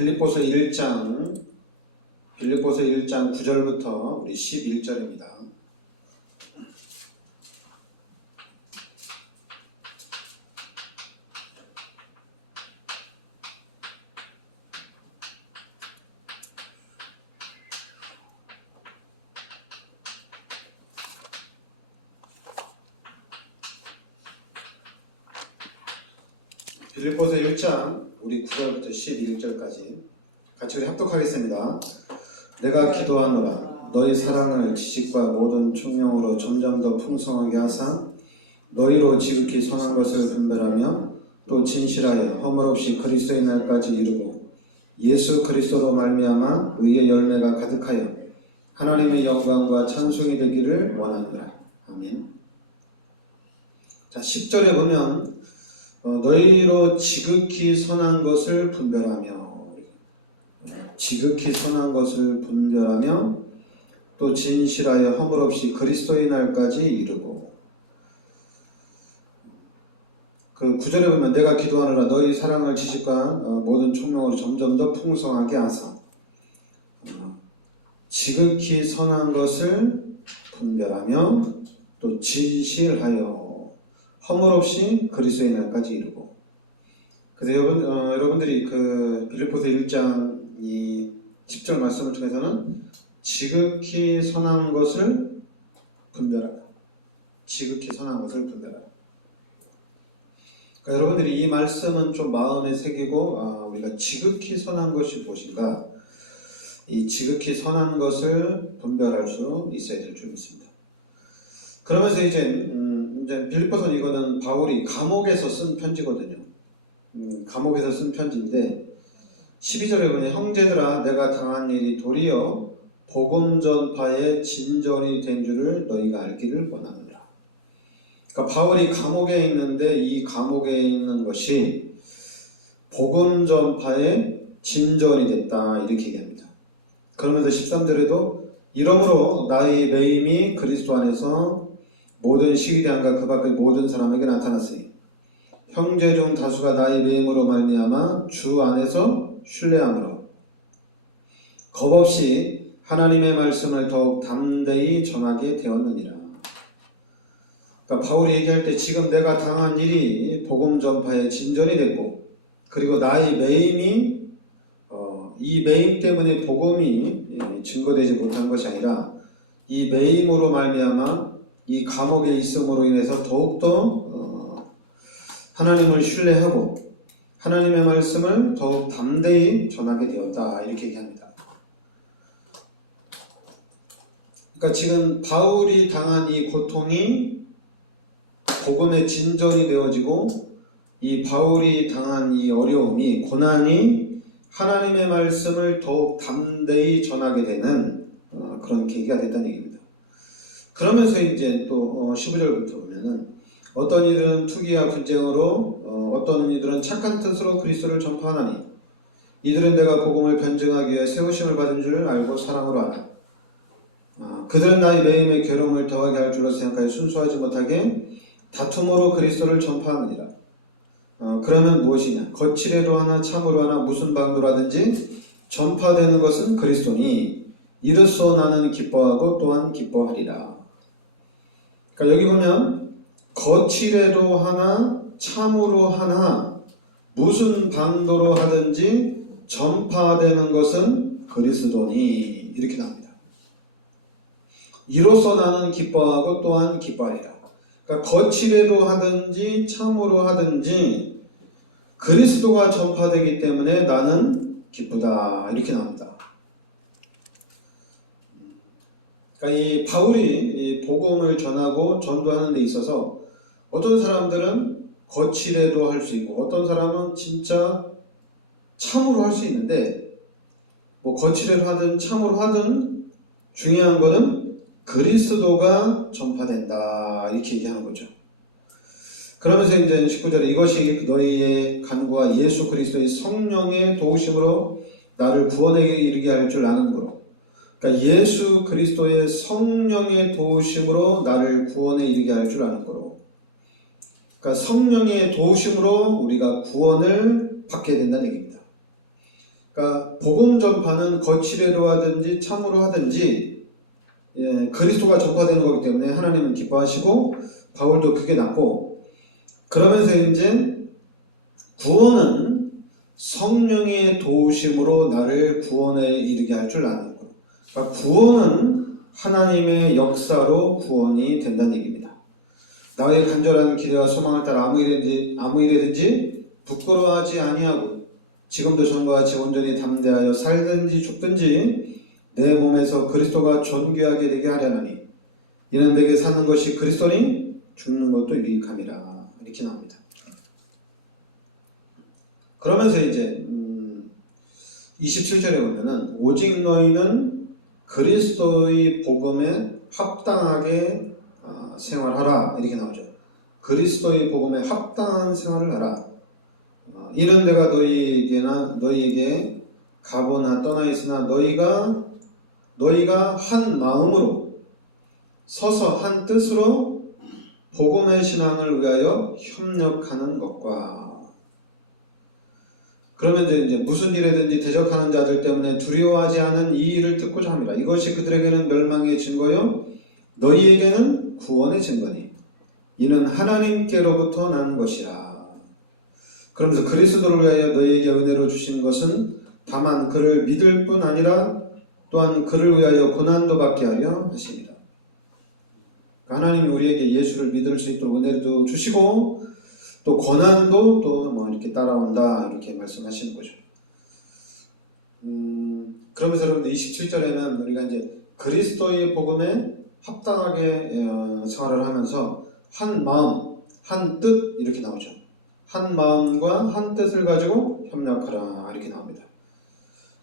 빌립보서 1장 9절부터 우리 11절입니다. 빌립보서 1장 우리 9절부터 11절까지 같이 우리 합독하겠습니다. 내가 기도하노라 너희 사랑을 지식과 모든 총명으로 점점 더 풍성하게 하사 너희로 지극히 선한 것을 분별하며 또 진실하여 허물 없이 그리스도의 날까지 이루고 예수 그리스도로 말미암아 의의 열매가 가득하여 하나님의 영광과 찬송이 되기를 원하노라. 아멘. 자, 10절에 보면 너희로 지극히 선한 것을 분별하며 또 진실하여 허물 없이 그리스도의 날까지 이루고, 그 9절에 보면 내가 기도하노라 너희 사랑을 지식과 모든 총명으로 점점 더 풍성하게 하사 지극히 선한 것을 분별하며 또 진실하여 허물 없이 그리스도의 날까지 이루고. 그래서 여러분들이 그 빌립보서 1장 이 10절 말씀을 통해서는 지극히 선한 것을 분별하라. 지극히 선한 것을 분별하라. 그러니까 여러분들이 이 말씀은 좀 마음에 새기고 우리가 지극히 선한 것이 무엇인가, 이 지극히 선한 것을 분별할 수 있어야 될 줄 믿습니다. 그러면서 이제 빌립보서는 이거는 바울이 감옥에서 쓴 편지거든요. 감옥에서 쓴 편지인데 12절에 보니 형제들아 내가 당한 일이 도리어 복음 전파의 진전이 된 줄을 너희가 알기를 원하노라. 그러니까 바울이 감옥에 있는데 이 감옥에 있는 것이 복음 전파의 진전이 됐다 이렇게 얘기합니다. 그러면서 13절에도 이러므로 나의 매임이 그리스도 안에서 모든 시기대함과 그 밖의 모든 사람에게 나타났으니 형제 중 다수가 나의 매임으로 말미암아 주 안에서 신뢰함으로 겁없이 하나님의 말씀을 더욱 담대히 전하게 되었느니라. 그러니까 바울이 얘기할 때 지금 내가 당한 일이 복음 전파의 진전이 됐고, 그리고 나의 매임이 이 매임 때문에 복음이 증거되지 못한 것이 아니라 이 매임으로 말미암아 이 감옥에 있음으로 인해서 더욱더 하나님을 신뢰하고 하나님의 말씀을 더욱 담대히 전하게 되었다 이렇게 얘기합니다. 그러니까 지금 바울이 당한 이 고통이 복음의 진전이 되어지고, 이 바울이 당한 이 어려움이, 고난이 하나님의 말씀을 더욱 담대히 전하게 되는 그런 계기가 됐다는 얘기입니다. 그러면서 이제 또 15절부터 보면은 어떤 이들은 투기와 분쟁으로 어떤 이들은 착한 뜻으로 그리스도를 전파하나니 이들은 내가 복음을 변증하기 위해 세우심을 받은 줄 알고 사랑으로 하라. 그들은 나의 매임의 괴로움을 더하게 할 줄로 생각하여 순수하지 못하게 다툼으로 그리스도를 전파하느니라. 그러면 무엇이냐? 거칠애로 하나 참으로 하나 무슨 방도라든지 전파되는 것은 그리스도니 이로써 나는 기뻐하고 또한 기뻐하리라. 그러니까 여기 보면 거칠애로 하나 참으로 하나 무슨 방도로 하든지 전파되는 것은 그리스도니 이렇게 나옵니다. 이로써 나는 기뻐하고 또한 기뻐하리라. 그러니까 거칠애로 하든지 참으로 하든지 그리스도가 전파되기 때문에 나는 기쁘다 이렇게 나옵니다. 그러니까 이 바울이 이 복음을 전하고 전도하는 데 있어서 어떤 사람들은 거칠애도 할 수 있고 어떤 사람은 진짜 참으로 할 수 있는데, 뭐 거칠애로 하든 참으로 하든 중요한 거는 그리스도가 전파된다 이렇게 얘기하는 거죠. 그러면서 이제 19절에 이것이 너희의 간구와 예수 그리스도의 성령의 도우심으로 나를 구원에 이르게 할 줄 아는 거로. 그러니까 예수 그리스도의 성령의 도우심으로 나를 구원에 이르게 할 줄 아는 거로. 그러니까 성령의 도우심으로 우리가 구원을 받게 된다는 얘기입니다. 그러니까 복음 전파는 거칠애로 하든지 참으로 하든지 그리스도가 전파되는 거기 때문에 하나님은 기뻐하시고 바울도 그게 낫고, 그러면서 이제 구원은 성령의 도우심으로 나를 구원에 이르게 할 줄 아는 것. 그러니까 구원은 하나님의 역사로 구원이 된다는 얘기입니다. 나의 간절한 기대와 소망을 따라 아무 일에든지 부끄러워하지 아니하고 지금도 전과 같이 온전히 담대하여 살든지 죽든지 내 몸에서 그리스도가 존귀하게 되게 하려나니 이는 내게 사는 것이 그리스도니 죽는 것도 유익함이라. 이렇게 나옵니다. 그러면서 이제 27절에 보면은 오직 너희는 그리스도의 복음에 합당하게 생활하라. 이렇게 나오죠. 그리스도의 복음에 합당한 생활을 하라. 이는 내가 너희에게 가보나 떠나 있으나 너희가 한 마음으로 서서 한 뜻으로 복음의 신앙을 위하여 협력하는 것과, 그러면 이제 무슨 일에든지 대적하는 자들 때문에 두려워하지 않은 이 일을 듣고자 합니다. 이것이 그들에게는 멸망의 증거요 너희에게는 구원의 증거니 이는 하나님께로부터 난 것이라. 그러면서 그리스도를 위하여 너희에게 은혜로 주신 것은 다만 그를 믿을 뿐 아니라 또한 그를 위하여 고난도 받게 하려 하십니다. 하나님이 우리에게 예수를 믿을 수 있도록 은혜도 주시고 또 고난도 또 뭐 이렇게 따라온다, 이렇게 말씀하시는 거죠. 그러면서 여러분들 27절에는 우리가 이제 그리스도의 복음에 합당하게 생활을 하면서 한 마음, 한 뜻 이렇게 나오죠. 한 마음과 한 뜻을 가지고 협력하라, 이렇게 나옵니다.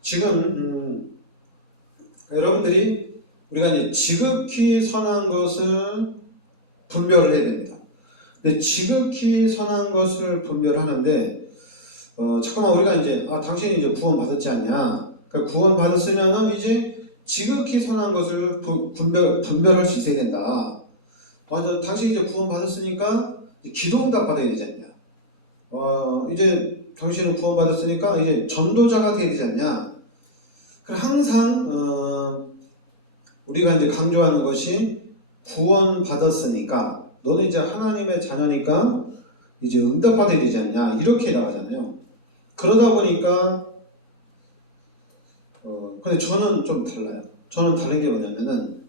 지금 여러분들이 우리가 이제 지극히 선한 것을 분별을 해야 됩니다. 근데 지극히 선한 것을 분별하는데 잠깐만, 우리가 이제 당신이 이제 구원 받았지 않냐? 그러니까 구원 받았으면은 이제 지극히 선한 것을 분별할 수 있어야 된다. 당신이 이제 구원 받았으니까 기도응답 받아야 되지 않냐? 이제 당신은 구원 받았으니까 이제 전도자가 돼야 되지 않냐? 그래 항상 우리가 이제 강조하는 것이 구원 받았으니까 너는 이제 하나님의 자녀니까 이제 응답받아야 되지 않냐, 이렇게 나가잖아요. 그러다 보니까 근데 저는 좀 달라요. 저는 다른 게 뭐냐면은,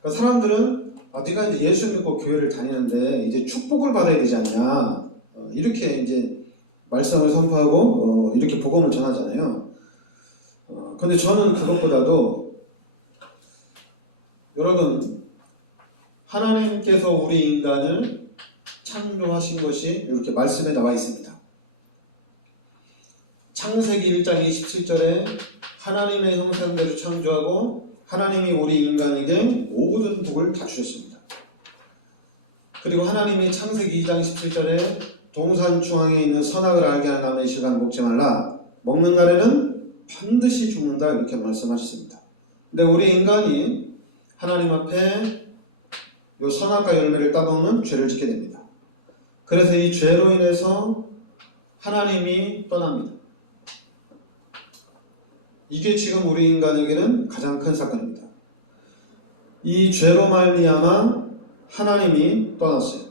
그러니까 사람들은 네가 이제 예수 믿고 교회를 다니는데 이제 축복을 받아야 되지 않냐, 이렇게 이제 말씀을 선포하고 이렇게 복음을 전하잖아요. 근데 저는 그것보다도, 여러분, 하나님께서 우리 인간을 창조하신 것이 이렇게 말씀에 나와 있습니다. 창세기 1장 27절에 하나님의 형상대로 창조하고 하나님이 우리 인간에게 모든 복을 다 주셨습니다. 그리고 하나님이 창세기 2장 17절에 동산 중앙에 있는 선악을 알게 하는 나무의 실과는 먹지 말라, 먹는 날에는 반드시 죽는다, 이렇게 말씀하셨습니다. 근데 우리 인간이 하나님 앞에 이 선악과 열매를 따먹는 죄를 짓게 됩니다. 그래서 이 죄로 인해서 하나님이 떠납니다. 이게 지금 우리 인간에게는 가장 큰 사건입니다. 이 죄로 말미암아 하나님이 떠났어요.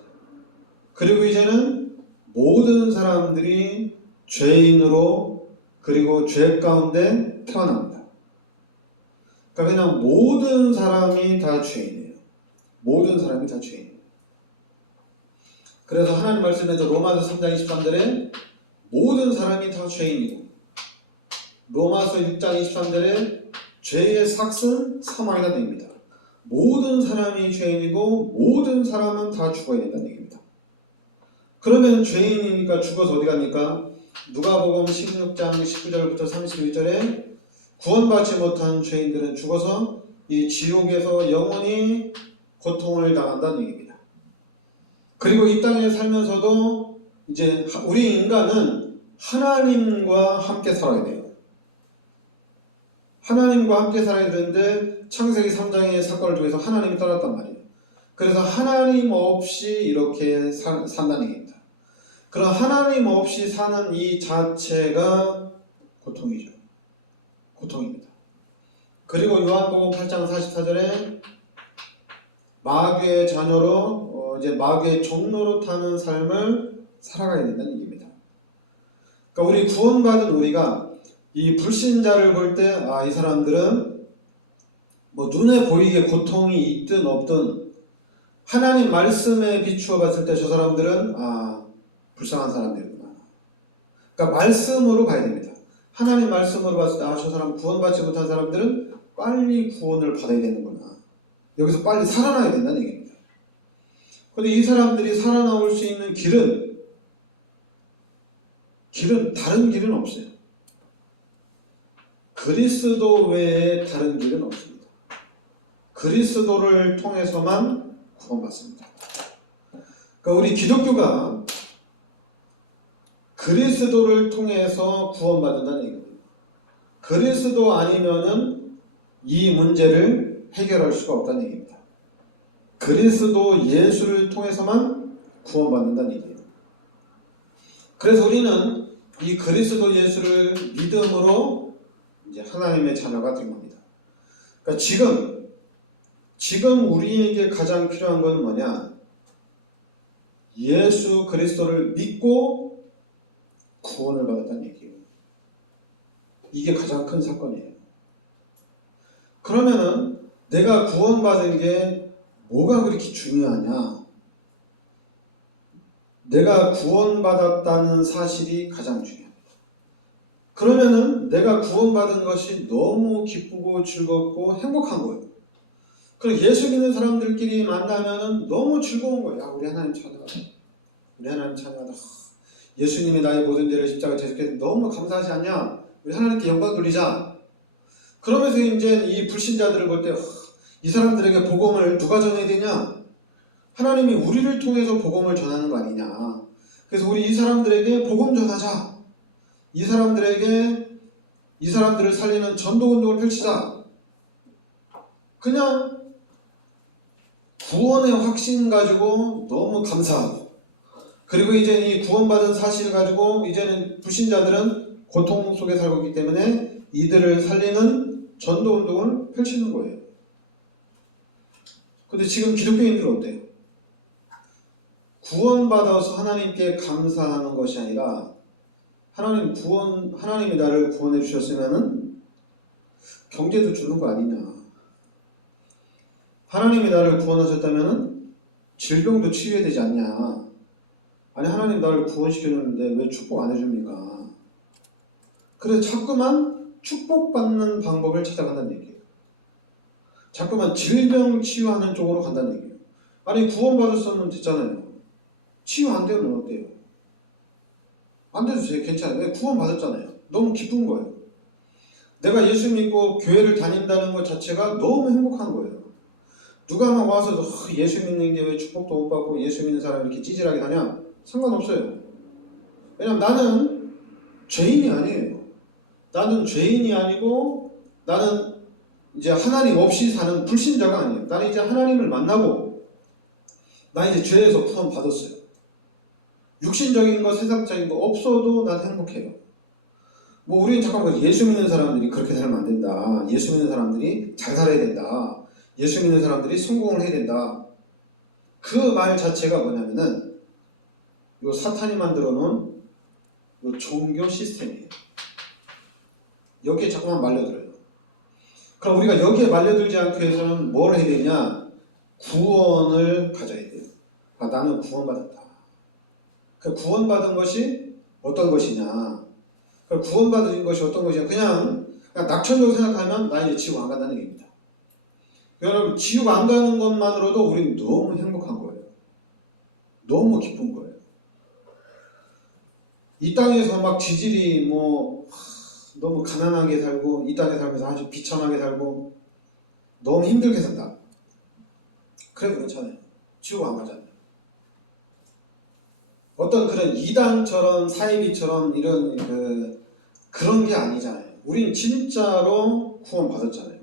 그리고 이제는 모든 사람들이 죄인으로, 그리고 죄 가운데 태어납니다. 그러니까 그냥 모든 사람이 다 죄인이에요. 모든 사람이 다 죄인이에요. 그래서 하나님 말씀에서 로마서 3장 23절에 모든 사람이 다 죄인이고, 로마서 6장 23절에 죄의 삭은 사망이다 됩니다. 모든 사람이 죄인이고 모든 사람은 다 죽어야 된다는 얘기입니다. 그러면 죄인이니까 죽어서 어디 갑니까? 누가복음 16장 19절부터 31절에 구원받지 못한 죄인들은 죽어서 이 지옥에서 영원히 고통을 당한다는 얘기입니다. 그리고 이 땅에 살면서도 이제 우리 인간은 하나님과 함께 살아야 돼요. 하나님과 함께 살아야 되는데 창세기 3장의 사건을 통해서 하나님이 떠났단 말이에요. 그래서 하나님 없이 이렇게 산다는 얘기입니다. 그럼 하나님 없이 사는 이 자체가 고통이죠. 고통입니다. 그리고 요한복음 8장 44절에 마귀의 자녀로 이제 마귀의 종로로 타는 삶을 살아가야 된다는 얘기입니다. 그러니까 우리 구원받은 우리가 이 불신자를 볼 때 이 사람들은 뭐 눈에 보이게 고통이 있든 없든 하나님 말씀에 비추어 봤을 때 저 사람들은 불쌍한 사람들이구나. 그러니까 말씀으로 봐야 됩니다. 하나님 말씀으로 봤을 때 저 사람 구원받지 못한 사람들은 빨리 구원을 받아야 되는구나. 여기서 빨리 살아나야 된다는 얘기입니다. 그런데 이 사람들이 살아나올 수 있는 길은 다른 길은 없어요. 그리스도 외에 다른 길은 없습니다. 그리스도를 통해서만 구원받습니다. 그러니까 우리 기독교가 그리스도를 통해서 구원받는다는 얘기입니다. 그리스도 아니면은 이 문제를 해결할 수가 없다는 얘기입니다. 그리스도 예수를 통해서만 구원받는다는 얘기예요. 그래서 우리는 이 그리스도 예수를 믿음으로 이제 하나님의 자녀가 된 겁니다. 그러니까 지금 우리에게 가장 필요한 건 뭐냐? 예수 그리스도를 믿고 구원을 받았다는 얘기예요. 이게 가장 큰 사건이에요. 그러면은 내가 구원받은 게 뭐가 그렇게 중요하냐? 내가 구원받았다는 사실이 가장 중요합니다. 그러면은 내가 구원받은 것이 너무 기쁘고 즐겁고 행복한 거예요. 그리고 예수 믿는 사람들끼리 만나면은 너무 즐거운 거예요. 우리 하나님 자녀다. 우리 하나님 자녀다. 예수님이 나의 모든 죄를 십자가에 지셔서 너무 감사하지 않냐? 우리 하나님께 영광 돌리자. 그러면서 이제 이 불신자들을 볼 때 이 사람들에게 복음을 누가 전해야 되냐? 하나님이 우리를 통해서 복음을 전하는 거 아니냐? 그래서 우리 이 사람들에게 복음 전하자. 이 사람들을 살리는 전도운동을 펼치자. 그냥 구원의 확신 가지고 너무 감사하고, 그리고 이제 이 구원받은 사실을 가지고 이제는 불신자들은 고통 속에 살고 있기 때문에 이들을 살리는 전도운동을 펼치는 거예요. 근데 지금 기독교인들은 어때요? 구원받아서 하나님께 감사하는 것이 아니라 하나님이 나를 구원해 주셨으면은 경제도 주는 거 아니냐. 하나님이 나를 구원하셨다면은 질병도 치유해야 되지 않냐. 아니, 하나님 나를 구원시켜줬는데 왜 축복 안 해줍니까? 그래서 자꾸만 축복받는 방법을 찾아간다는 얘기예요. 자꾸만 질병 치유하는 쪽으로 간다는 얘기예요. 아니, 구원받았으면 됐잖아요. 치유 안 되면 어때요? 안 돼도 괜찮아요. 왜? 구원받았잖아요. 너무 기쁜 거예요. 내가 예수 믿고 교회를 다닌다는 것 자체가 너무 행복한 거예요. 누가 막 와서 예수 믿는 게 왜 축복도 못 받고 예수 믿는 사람이 이렇게 찌질하게 다냐? 상관없어요. 왜냐면 나는 죄인이 아니에요. 나는 죄인이 아니고 나는 이제 하나님 없이 사는 불신자가 아니에요. 나는 이제 하나님을 만나고 나 이제 죄에서 구원 받았어요. 육신적인 거, 세상적인 거 없어도 난 행복해요. 뭐 우리는 잠깐만 예수 믿는 사람들이 그렇게 살면 안 된다. 예수 믿는 사람들이 잘 살아야 된다. 예수 믿는 사람들이 성공을 해야 된다. 그 말 자체가 뭐냐면은 요 사탄이 만들어 놓은 요 종교 시스템이에요. 여기에 자꾸만 말려들어요. 그럼 우리가 여기에 말려들지 않기 위해서는 뭘 해야 되냐? 구원을 가져야 돼요. 나는 구원받았다. 그 구원받은 것이 어떤 것이냐? 그 구원받은 것이 어떤 것이냐? 그냥 낙천적으로 생각하면 나 이제 지옥 안 간다는 얘기입니다. 여러분, 지옥 안 가는 것만으로도 우리는 너무 행복한 거예요. 너무 기쁜 거예요. 이 땅에서 막 지질이 너무 가난하게 살고, 이 땅에 살면서 아주 비참하게 살고, 너무 힘들게 산다. 그래도 괜찮아요. 지옥 안 가잖아요. 어떤 그런 이단처럼 사이비처럼 이런 그런 게 아니잖아요. 우린 진짜로 구원 받았잖아요.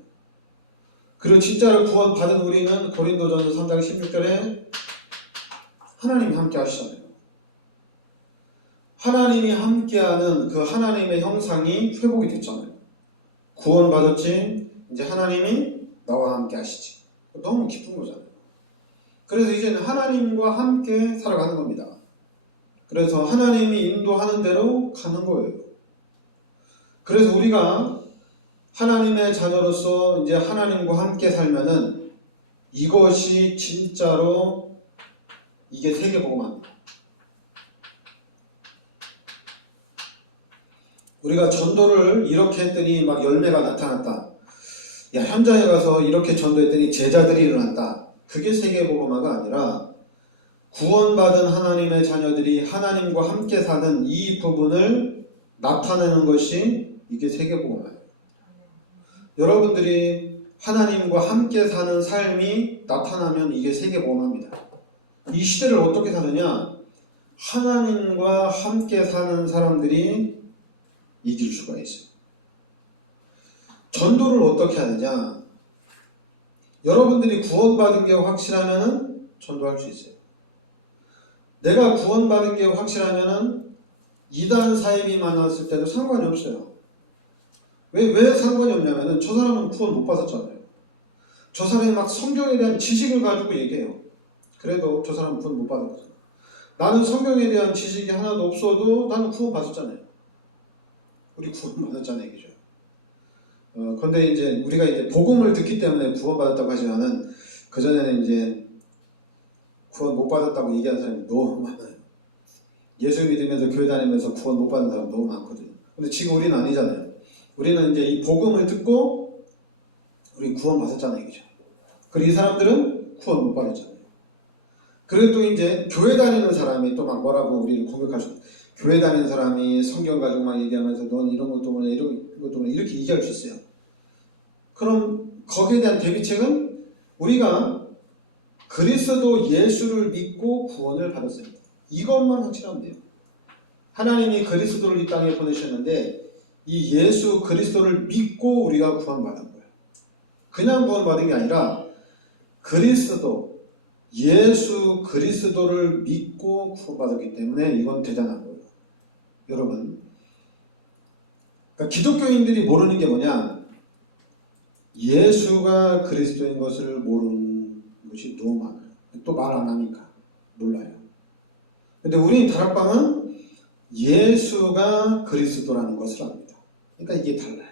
그리고 진짜로 구원 받은 우리는 고린도전서 3장 16절에 하나님이 함께 하시잖아요. 하나님이 함께하는 그 하나님의 형상이 회복이 됐잖아요. 구원받았지. 이제 하나님이 나와 함께 하시지. 너무 기쁜 거잖아요. 그래서 이제는 하나님과 함께 살아가는 겁니다. 그래서 하나님이 인도하는 대로 가는 거예요. 그래서 우리가 하나님의 자녀로서 이제 하나님과 함께 살면은 이것이 진짜로 이게 세계복음화입니다. 우리가 전도를 이렇게 했더니 막 열매가 나타났다. 야, 현장에 가서 이렇게 전도했더니 제자들이 일어났다. 그게 세계복음화가 아니라 구원받은 하나님의 자녀들이 하나님과 함께 사는 이 부분을 나타내는 것이 이게 세계복음화예요. 여러분들이 하나님과 함께 사는 삶이 나타나면 이게 세계복음화입니다. 이 시대를 어떻게 사느냐? 하나님과 함께 사는 사람들이 이길 수가 있어요. 전도를 어떻게 하느냐? 여러분들이 구원받은 게 확실하면 전도할 수 있어요. 내가 구원받은 게 확실하면 이단 사입이 많았을 때도 상관이 없어요. 왜 상관이 없냐면은 저 사람은 구원 못 받았잖아요. 저 사람이 막 성경에 대한 지식을 가지고 얘기해요. 그래도 저 사람은 구원 못 받았거든요. 나는 성경에 대한 지식이 하나도 없어도 나는 구원 받았잖아요. 우리 구원 받았잖아요, 그죠? 근데 이제 우리가 이제 복음을 듣기 때문에 구원 받았다고 하지만은 그 전에는 이제 구원 못 받았다고 얘기하는 사람이 너무 많아요. 예수 믿으면서 교회 다니면서 구원 못 받는 사람 너무 많거든요. 근데 지금 우리는 아니잖아요. 우리는 이제 이 복음을 듣고 우리 구원 받았잖아요, 그죠? 그리고 이 사람들은 구원 못 받았잖아요. 그리고 또 이제 교회 다니는 사람이 또 막 뭐라고 우리를 공격할 수 있어요. 교회 다니는 사람이 성경 가지고만 얘기하면서 넌 이런 것도 몰라 이런 것도 몰라 이렇게 얘기할 수 있어요. 그럼 거기에 대한 대비책은 우리가 그리스도 예수를 믿고 구원을 받았습니다. 이것만 확실하면 돼요. 하나님이 그리스도를 이 땅에 보내셨는데 이 예수 그리스도를 믿고 우리가 구원받은 거예요. 그냥 구원받은 게 아니라 그리스도 예수 그리스도를 믿고 구원받았기 때문에 이건 대단한 거예요. 여러분, 그러니까 기독교인들이 모르는 게 뭐냐? 예수가 그리스도인 것을 모르는 것이 너무 많아요. 또 말 안 하니까 몰라요. 근데 우리 다락방은 예수가 그리스도라는 것을 압니다. 그러니까 이게 달라요.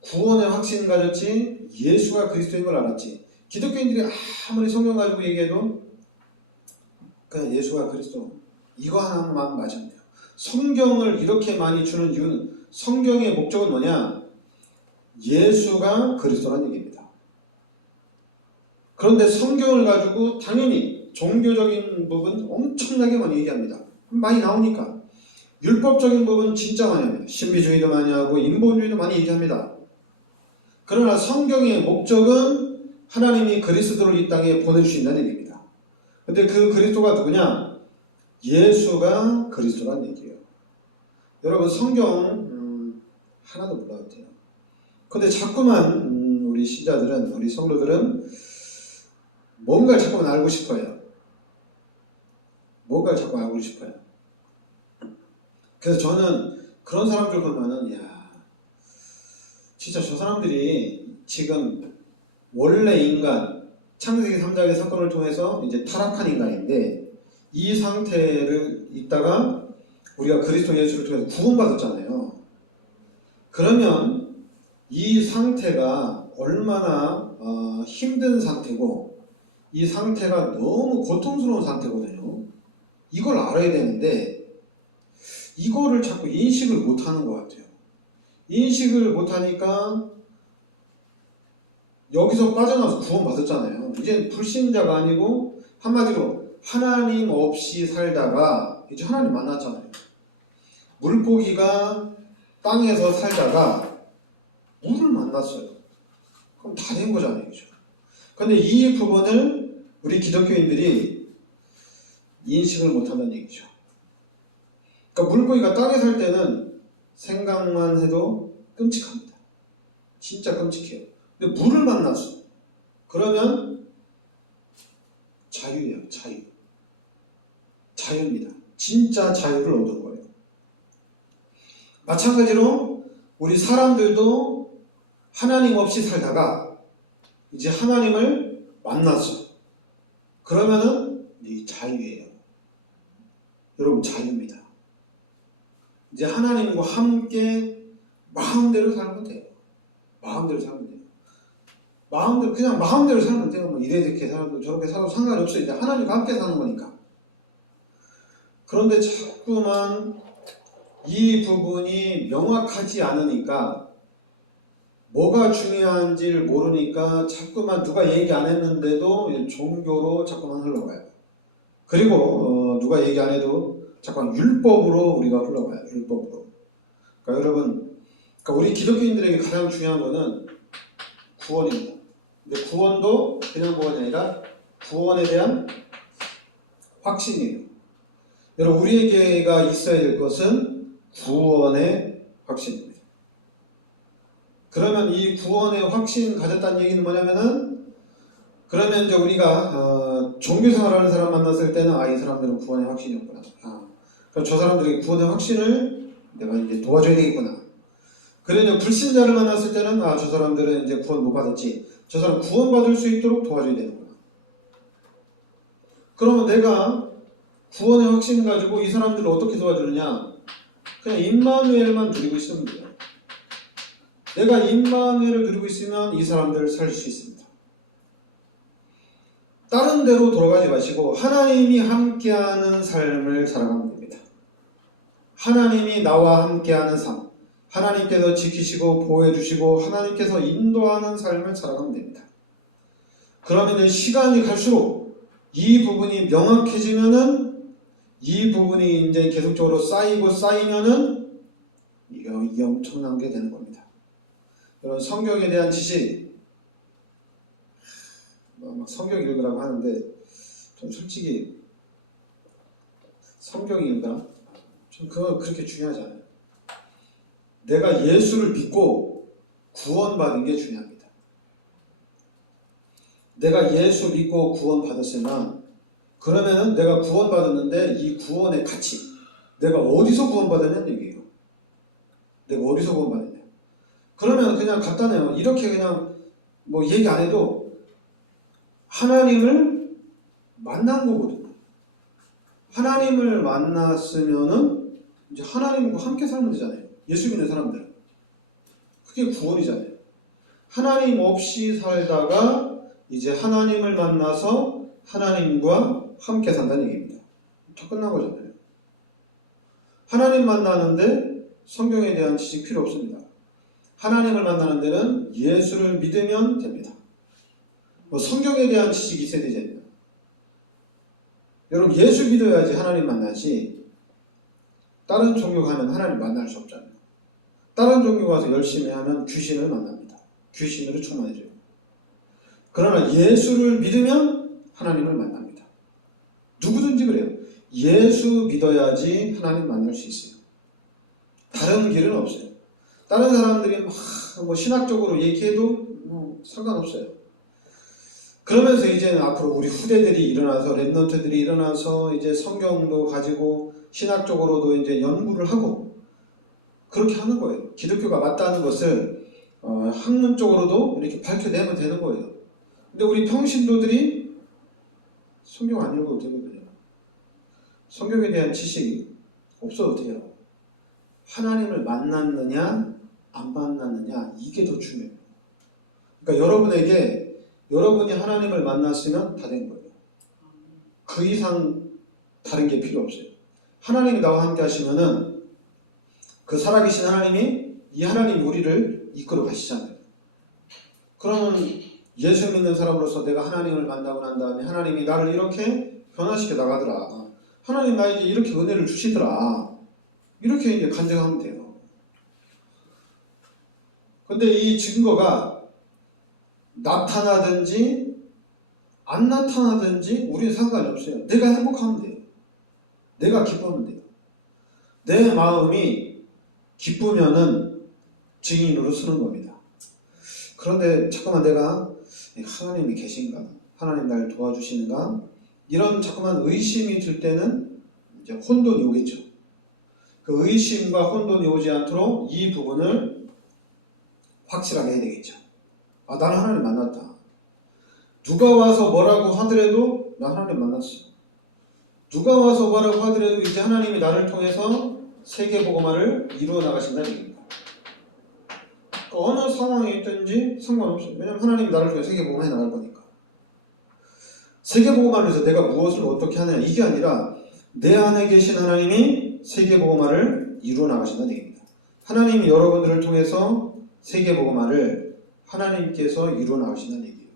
구원의 확신 가졌지 예수가 그리스도인 걸 알았지. 기독교인들이 아무리 성경 가지고 얘기해도 그냥 예수가 그리스도 이거 하나만 맞으면 돼요. 성경을 이렇게 많이 주는 이유는 성경의 목적은 뭐냐? 예수가 그리스도라는 얘기입니다. 그런데 성경을 가지고 당연히 종교적인 부분 엄청나게 많이 얘기합니다. 많이 나오니까. 율법적인 부분 진짜 많이 합니다. 신비주의도 많이 하고 인본주의도 많이 얘기합니다. 그러나 성경의 목적은 하나님이 그리스도를 이 땅에 보내주신다는 얘기입니다. 근데 그 그리스도가 누구냐? 예수가 그리스도라는 얘기예요. 여러분 성경 하나도 못 알아듣어요. 근데 자꾸만 우리 신자들은 우리 성도들은 뭔가를 자꾸만 알고 싶어요. 뭔가를 자꾸 알고 싶어요. 그래서 저는 그런 사람들 보면은 야 진짜 저 사람들이 지금 원래 인간 창세기 3장의 사건을 통해서 이제 타락한 인간인데 이 상태를 있다가 우리가 그리스도 예수를 통해서 구원받았잖아요. 그러면 이 상태가 얼마나 힘든 상태고 이 상태가 너무 고통스러운 상태거든요. 이걸 알아야 되는데 이거를 자꾸 인식을 못하는 것 같아요. 인식을 못하니까 여기서 빠져나와서 구원받았잖아요. 이제 불신자가 아니고 한마디로 하나님 없이 살다가 이제 하나님 만났잖아요. 물고기가 땅에서 살다가 물을 만났어요. 그럼 다 된 거잖아요. 그죠? 근데 이 부분을 우리 기독교인들이 인식을 못한다는 얘기죠. 그러니까 물고기가 땅에 살 때는 생각만 해도 끔찍합니다. 진짜 끔찍해요. 근데 물을 만났어. 그러면 자유예요. 자유. 자유입니다. 진짜 자유를 얻은 거예요. 마찬가지로 우리 사람들도 하나님 없이 살다가 이제 하나님을 만났어. 그러면은 이 자유예요. 여러분, 자유입니다. 이제 하나님과 함께 마음대로 살면 돼요. 마음대로 살면 돼요. 마음대로, 그냥 마음대로 살면 돼요. 뭐 이렇게 살아도 저렇게 살아도 상관이 없어요. 이제 하나님과 함께 사는 거니까. 그런데 자꾸만 이 부분이 명확하지 않으니까, 뭐가 중요한지를 모르니까 자꾸만 누가 얘기 안 했는데도 종교로 자꾸만 흘러가요. 그리고 누가 얘기 안 해도 자꾸만 율법으로 우리가 흘러가요. 율법으로. 그러니까 여러분, 우리 기독교인들에게 가장 중요한 거는 구원입니다. 근데 구원도 그냥 구원이 아니라 구원에 대한 확신이에요. 여러분, 우리에게가 있어야 될 것은 구원의 확신입니다. 그러면 이 구원의 확신 가졌다는 얘기는 뭐냐면은, 그러면 이제 우리가 종교 생활하는 사람 만났을 때는 이 사람들은 구원의 확신이 없구나. 그럼 저 사람들에게 구원의 확신을 내가 이제 도와줘야 되겠구나. 그래서 불신자를 만났을 때는 저 사람들은 이제 구원 못 받았지. 저 사람 구원 받을 수 있도록 도와줘야 되는구나. 그러면 내가 구원의 확신 가지고 이 사람들을 어떻게 도와주느냐? 그냥 임마누엘만 누리고 있으면 돼요. 내가 임마누엘을 누리고 있으면 이 사람들을 살릴 수 있습니다. 다른 데로 돌아가지 마시고 하나님이 함께하는 삶을 살아가면 됩니다. 하나님이 나와 함께하는 삶, 하나님께서 지키시고 보호해주시고 하나님께서 인도하는 삶을 살아가면 됩니다. 그러면 시간이 갈수록 이 부분이 명확해지면은, 이 부분이 이제 계속적으로 쌓이고 쌓이면은 이게 엄청난 게 되는 겁니다. 여러분, 성경에 대한 지식, 막 성경 읽으라고 하는데 좀 솔직히 성경 읽다 좀 그건 그렇게 중요하지 않아요. 내가 예수를 믿고 구원받은 게 중요합니다. 내가 예수 믿고 구원받았으면, 그러면은 내가 구원받았는데 이 구원의 가치, 내가 어디서 구원받았냐는 얘기예요. 내가 어디서 구원받았냐. 그러면 그냥 간단해요. 이렇게 그냥 뭐 얘기 안 해도 하나님을 만난 거거든요. 하나님을 만났으면은 이제 하나님과 함께 살면 되잖아요. 예수 믿는 사람들은. 그게 구원이잖아요. 하나님 없이 살다가 이제 하나님을 만나서 하나님과 함께 산다는 얘기입니다. 다 끝난 거잖아요. 하나님 만나는데 성경에 대한 지식 필요 없습니다. 하나님을 만나는 데는 예수를 믿으면 됩니다. 뭐 성경에 대한 지식이 있어야 되지 않나요? 여러분, 예수 믿어야지 하나님 만나지, 다른 종교 가면 하나님 만날 수 없잖아요. 다른 종교 가서 열심히 하면 귀신을 만납니다. 귀신으로 충만해져요. 그러나 예수를 믿으면 하나님을 만납니다. 누구든지 그래요. 예수 믿어야지 하나님 만날 수 있어요. 다른 길은 없어요. 다른 사람들이 뭐 신학적으로 얘기해도 상관없어요. 그러면서 이제는 앞으로 우리 후대들이 일어나서, 랩런트들이 일어나서 이제 성경도 가지고 신학적으로도 이제 연구를 하고 그렇게 하는 거예요. 기독교가 맞다는 것을 학문적으로도 이렇게 밝혀내면 되는 거예요. 근데 우리 평신도들이 성경 안 읽어도 되거든요. 성경에 대한 지식이 없어도 돼요. 하나님을 만났느냐 안 만났느냐, 이게 더 중요해요. 그러니까 여러분이 하나님을 만났으면 다 된 거예요. 그 이상 다른 게 필요 없어요. 하나님이 나와 함께 하시면은 그 살아계신 하나님이, 이 하나님이 우리를 이끌어 가시잖아요. 그러면 예수 믿는 사람으로서 내가 하나님을 만나고 난 다음에 하나님이 나를 이렇게 변화시켜 나가더라, 하나님 나에게 이렇게 은혜를 주시더라, 이렇게 이제 간증하면 돼요. 근데 이 증거가 나타나든지 안 나타나든지 우리는 상관이 없어요. 내가 행복하면 돼요. 내가 기쁘면 돼요. 내 마음이 기쁘면은 증인으로 쓰는 겁니다. 그런데 잠깐만, 내가 하나님이 계신가? 하나님 날 도와주시는가? 이런 자꾸만 의심이 들 때는 이제 혼돈이 오겠죠. 그 의심과 혼돈이 오지 않도록 이 부분을 확실하게 해야 되겠죠. 아, 나는 하나님 만났다. 누가 와서 뭐라고 하더라도 나 하나님 만났어. 누가 와서 뭐라고 하더라도 이제 하나님이 나를 통해서 세계복음화를 이루어 나가신다는 얘기입니다. 어느 상황에 있든지 상관없어요. 왜냐하면 하나님이 나를 통해 세계복음화해 나갈 거니까. 세계복음화를 위해서 내가 무엇을 어떻게 하느냐 이게 아니라 내 안에 계신 하나님이 세계복음화를 이루어 나가신다는 얘기입니다. 하나님이 여러분들을 통해서 세계복음화를 하나님께서 이루어 나가신다는 얘기예요.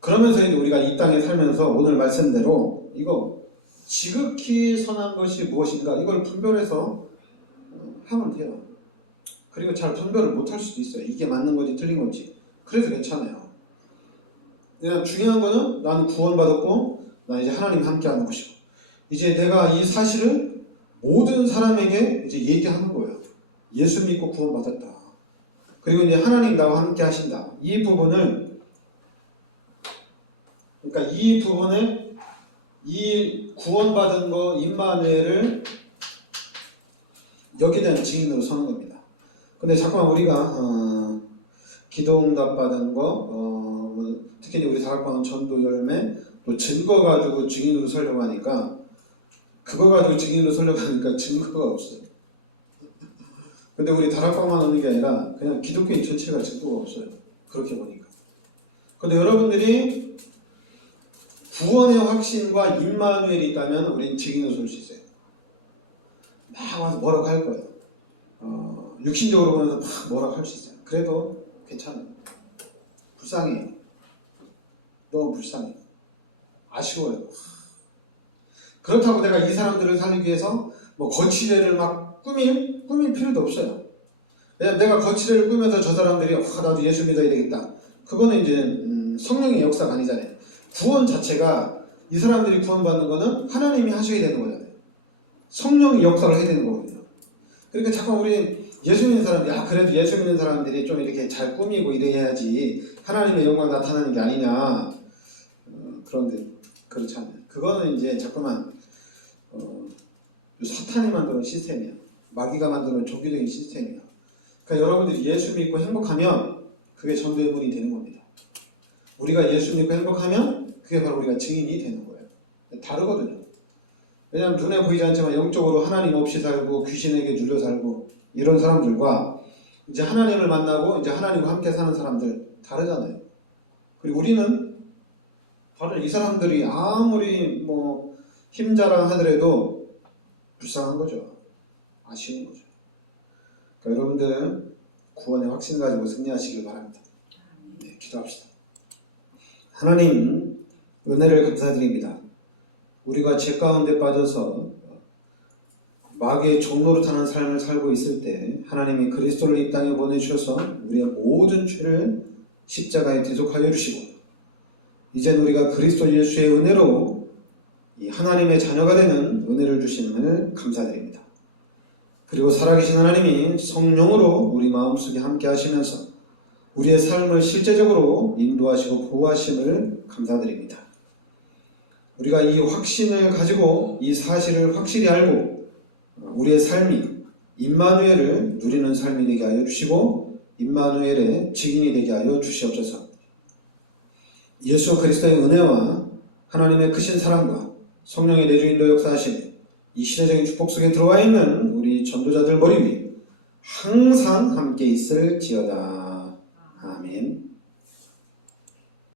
그러면서 이제 우리가 이 땅에 살면서 오늘 말씀대로 이거 지극히 선한 것이 무엇인가 이걸 분별해서 하면 돼요. 그리고 잘 분별을 못할 수도 있어요. 이게 맞는 건지 틀린 건지. 그래서 괜찮아요. 그냥 중요한 거는 나는 구원받았고 나 이제 하나님 함께 하는 것이고 이제 내가 이 사실을 모든 사람에게 이제 얘기하는 거예요. 예수 믿고 구원받았다. 그리고 이제 하나님 나와 함께 하신다. 이 부분을 그러니까 이 부분에 이 구원받은 거 임마누엘을 여기에 대한 증인으로 서는 겁니다. 근데 자꾸만 우리가 기도응답 받은 거 특히 우리 다락방은 전도 열매 또 증거 가지고 증인으로 서려고 하니까 그거 가지고 증인으로 서려고 하니까 증거가 없어요. 근데 우리 다락방만 오는 게 아니라 그냥 기독교인 전체가 증거가 없어요. 그렇게 보니까. 근데 여러분들이 구원의 확신과 임마누엘이 있다면 우리는 증인으로 설 수 있어요. 막 와서 뭐라고 할 거예요. 육신적으로 보면서 막 뭐라고 할 수 있어요. 그래도 괜찮아요. 불쌍해요. 너무 불쌍해요. 아쉬워요. 그렇다고 내가 이 사람들을 살리기 위해서 뭐 거치대를 막 꾸밀 필요도 없어요. 왜냐면 내가 거치대를 꾸면서 저 사람들이 나도 예수 믿어야 되겠다. 그거는 이제 성령의 역사가 아니잖아요. 구원 자체가 이 사람들이 구원받는 거는 하나님이 하셔야 되는 거잖아요. 성령의 역사를 해야 되는 거거든요. 그러니까 자꾸 우리 예수 믿는 사람들이 그래도 예수 믿는 사람들이 좀 이렇게 잘 꾸미고 이래야지 하나님의 영광 나타나는 게 아니냐. 그런데 그렇지 않아요. 그거는 이제 자꾸만 사탄이 만드는 시스템이야. 마귀가 만드는 종교적인 시스템이야. 그러니까 여러분들이 예수 믿고 행복하면 그게 전도의 문이 되는 겁니다. 우리가 예수 믿고 행복하면 그게 바로 우리가 증인이 되는 거예요. 다르거든요. 왜냐하면 눈에 보이지 않지만 영적으로 하나님 없이 살고 귀신에게 눌려 살고 이런 사람들과 이제 하나님을 만나고 이제 하나님과 함께 사는 사람들 다르잖아요. 그리고 우리는 다른 이 사람들이 아무리 뭐 힘자랑 하더라도 불쌍한 거죠. 아쉬운 거죠. 그러니까 여러분들 구원의 확신 가지고 승리하시길 바랍니다. 네, 기도합시다. 하나님 은혜를 감사드립니다. 우리가 죄 가운데 빠져서 마귀의 종노릇하는 삶을 살고 있을 때 하나님이 그리스도를 이 땅에 보내주셔서 우리의 모든 죄를 십자가에 대속하여 주시고 이젠 우리가 그리스도 예수의 은혜로 이 하나님의 자녀가 되는 은혜를 주심을 감사드립니다. 그리고 살아계신 하나님이 성령으로 우리 마음속에 함께 하시면서 우리의 삶을 실제적으로 인도하시고 보호하심을 감사드립니다. 우리가 이 확신을 가지고 이 사실을 확실히 알고 우리의 삶이 임마누엘을 누리는 삶이 되게 하여 주시고 임마누엘의 증인이 되게 하여 주시옵소서. 예수 그리스도의 은혜와 하나님의 크신 사랑과 성령의 내주인도 역사하심이 이 시대적인 축복 속에 들어와 있는 우리 전도자들 머리 위에 항상 함께 있을지어다. 아멘.